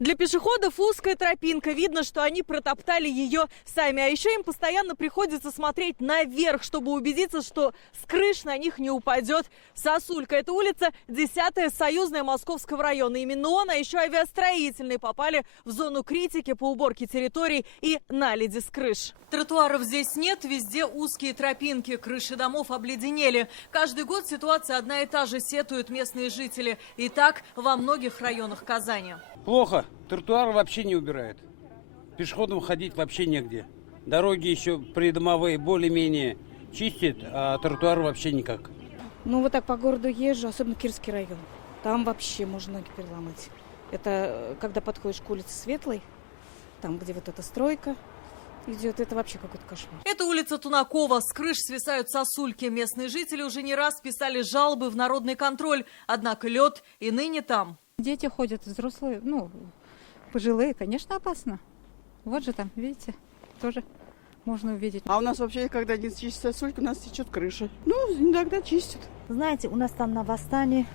Для пешеходов узкая тропинка. Видно, что они протоптали ее сами. А еще им постоянно приходится смотреть наверх, чтобы убедиться, что с крыш на них не упадет сосулька. Это улица 10-я Союзная Московского района. Именно он, а еще авиастроительные попали в зону критики по уборке территорий и наледи с крыш. Тротуаров здесь нет, везде узкие тропинки. Крыши домов обледенели. Каждый год ситуация одна и та же, сетуют местные жители. И так во многих районах Казани. Плохо. Тротуары вообще не убирают. Пешеходам ходить вообще негде. Дороги еще придомовые более-менее чистят, а тротуары вообще никак. Ну вот так по городу езжу, особенно Кирский район. Там вообще можно ноги переломать. Это когда подходишь к улице Светлой, там, где вот эта стройка идет, это вообще какой-то кошмар. Это улица Тунакова. С крыш свисают сосульки. Местные жители уже не раз писали жалобы в народный контроль. Однако лед и ныне там. Дети ходят, взрослые, пожилые, конечно, опасно. Вот же там, видите, тоже можно увидеть. А у нас вообще, когда не чистят сосульки, у нас течет крыша. Иногда чистят. Знаете, у нас там на Восстании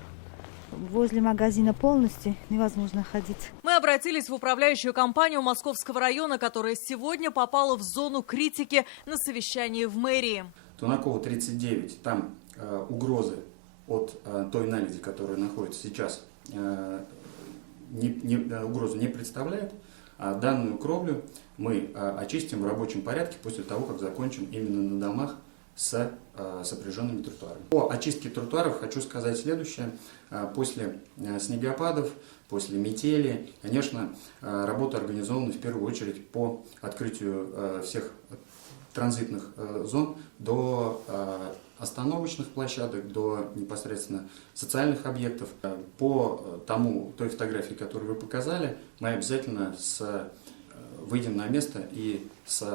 возле магазина полностью невозможно ходить. Мы обратились в управляющую компанию Московского района, которая сегодня попала в зону критики на совещании в мэрии. Тунакова 39, там угрозы от той наледи, которая находится сейчас, угрозу не представляет. А данную кровлю мы очистим в рабочем порядке после того, как закончим именно на домах с сопряженными тротуарами. По очистке тротуаров хочу сказать следующее. После снегопадов, после метели, конечно, работа организована в первую очередь по открытию всех транзитных зон до остановочных площадок, до непосредственно социальных объектов. По той фотографии, которую вы показали, мы обязательно выйдем на место и с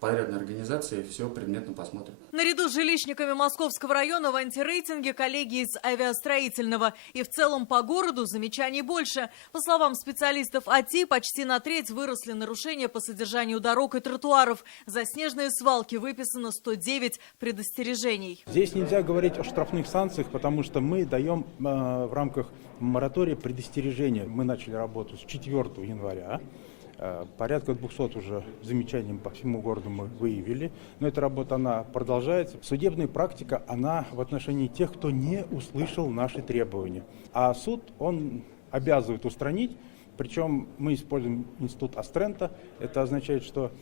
подрядной организацией все предметно посмотрим. Наряду с жилищниками Московского района в антирейтинге коллеги из авиастроительного. И в целом по городу замечаний больше. По словам специалистов АТИ, почти на треть выросли нарушения по содержанию дорог и тротуаров. За снежные свалки выписано 109 предостережений. Здесь нельзя говорить о штрафных санкциях, потому что мы даем в рамках моратория предостережения. Мы начали работу с 4 января. Порядка 200 уже замечаний по всему городу мы выявили, но эта работа, она продолжается. Судебная практика, она в отношении тех, кто не услышал наши требования. А суд, он обязывает устранить, причем мы используем институт Астрента. Это означает, что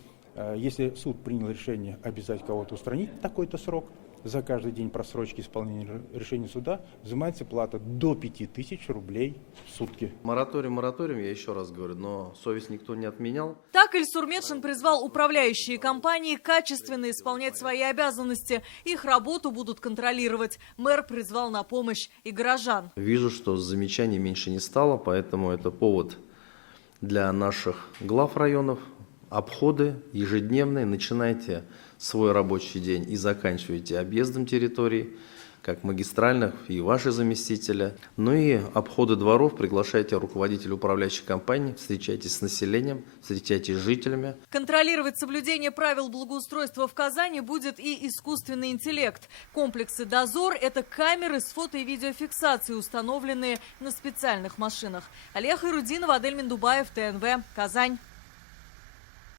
если суд принял решение обязать кого-то устранить в такой-то срок, за каждый день просрочки исполнения решения суда взимается плата до 5000 рублей в сутки. Мораториум, я еще раз говорю, но совесть никто не отменял. Так Ильсур Медшин призвал управляющие компании качественно исполнять свои обязанности. Их работу будут контролировать. Мэр призвал на помощь и горожан. Вижу, что замечаний меньше не стало, поэтому это повод для наших глав районов. Обходы ежедневные, начинайте свой рабочий день и заканчивайте объездом территорий, как магистральных и ваши заместители. Ну и обходы дворов, приглашайте руководителей управляющей компании, встречайтесь с населением, встречайтесь с жителями. Контролировать соблюдение правил благоустройства в Казани будет и искусственный интеллект. Комплексы «Дозор» – это камеры с фото- и видеофиксацией, установленные на специальных машинах. Алия Хайрудинова, Адель Миндубаев, ТНВ, Казань.